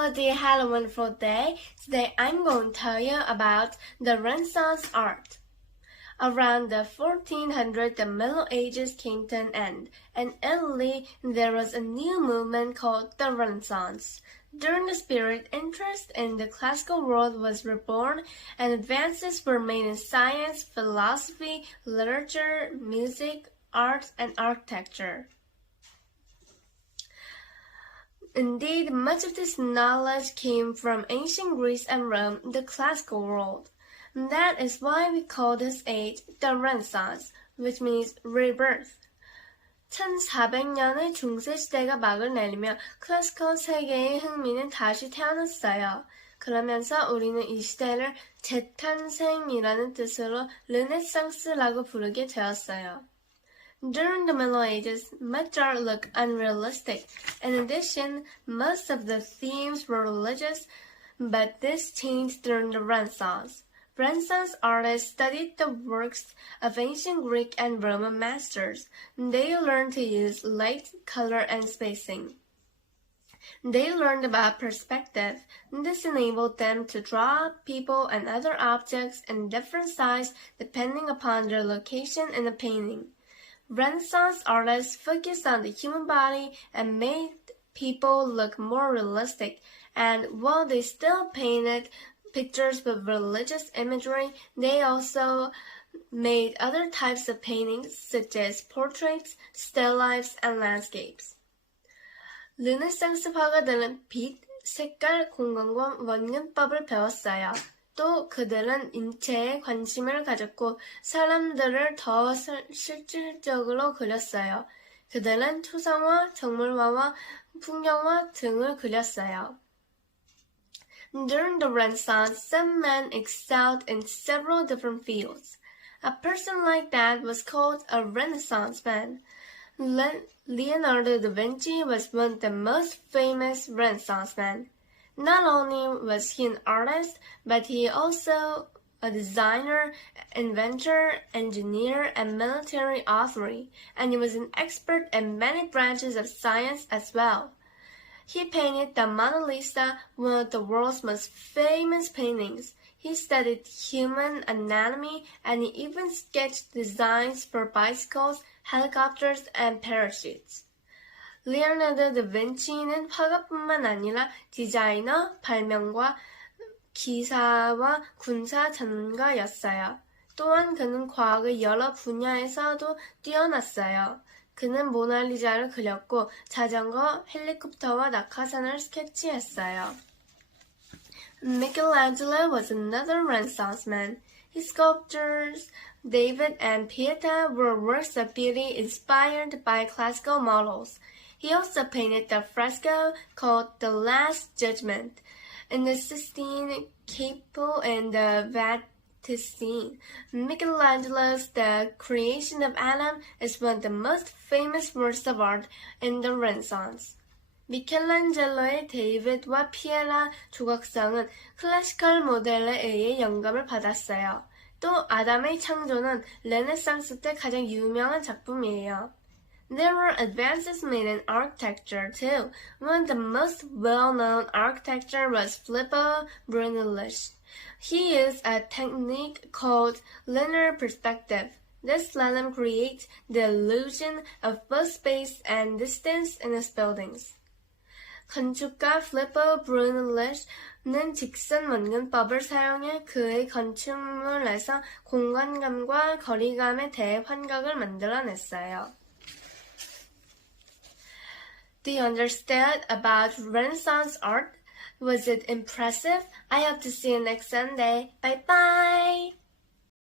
Hello dear, have a wonderful day. Today I'm going to tell you about the Renaissance art. Around the 1400s, the Middle Ages came to an end. In Italy, there was a new movement called the Renaissance. During this period, interest in the classical world was reborn and advances were made in science, philosophy, literature, music, art, and architecture. Indeed, much of this knowledge came from ancient Greece and Rome, the classical world. That is why we call this age the Renaissance, which means rebirth. 1400년의 중세시대가 막을 내리며 클래시컬 세계의 흥미는 다시 태어났어요. 그러면서 우리는 이 시대를 재탄생이라는 뜻으로 르네상스라고 부르게 되었어요. During the Middle Ages, much art looked unrealistic. In addition, most of the themes were religious, but this changed during the Renaissance. Renaissance artists studied the works of ancient Greek and Roman masters. They learned to use light, color, and spacing. They learned about perspective. This enabled them to draw people and other objects in different sizes depending upon their location in the painting. Renaissance artists focused on the human body and made people look more realistic, and while they still painted pictures with religious imagery, they also made other types of paintings such as portraits, still lifes, and landscapes. 르네상스 화가들은 빛, 색깔, 공간과 원근법을 배웠어요. 또 그들은 인체에 관심을 가졌고 사람들을 더 실질적으로 그렸어요. 그들은 초상화, 정물화와 풍경화 등을 그렸어요. During the Renaissance, some men excelled in several different fields. A person like that was called a Renaissance man. Leonardo Da Vinci was one of the most famous Renaissance men. Not only was he an artist, but he also a designer, inventor, engineer, and military authority, and he was an expert in many branches of science as well. He painted the Mona Lisa, one of the world's most famous paintings. He studied human anatomy, and he even sketched designs for bicycles, helicopters, and parachutes. 리오나르도 다빈치는 화가뿐만 아니라 디자이너, 발명가, 기사와 군사 전문가였어요. 또한 그는 과학의 여러 분야에서도 뛰어났어요. 그는 모나리자를 그렸고 자전거, 헬리콥터와 낙하산을 스케치했어요. Michelangelo was another Renaissance man. His sculptures, David and Pieta, were works of beauty inspired by classical models. He also painted the fresco called The Last Judgment in the Sistine Chapel in the Vatican. Michelangelo's The Creation of Adam is one of the most famous works of art in the Renaissance. 미켈란젤로의 데이빗과 피에라 조각상은 클래시컬 모델에 의해 영감을 받았어요. 또 아담의 창조는 르네상스 때 가장 유명한 작품이에요. There were advances made in architecture too. One of the most well-known architecture was Filippo Brunelleschi. He used a technique called linear perspective. This let him create the illusion of both space and distance in his buildings. 건축가 필리포 브루넬레시는 직선 원근법을 사용해 그의 건축물에서 공간감과 거리감에 대해 환각을 만들어냈어요. Do you understand about Renaissance art? Was it impressive? I hope to see you next Sunday. Bye bye!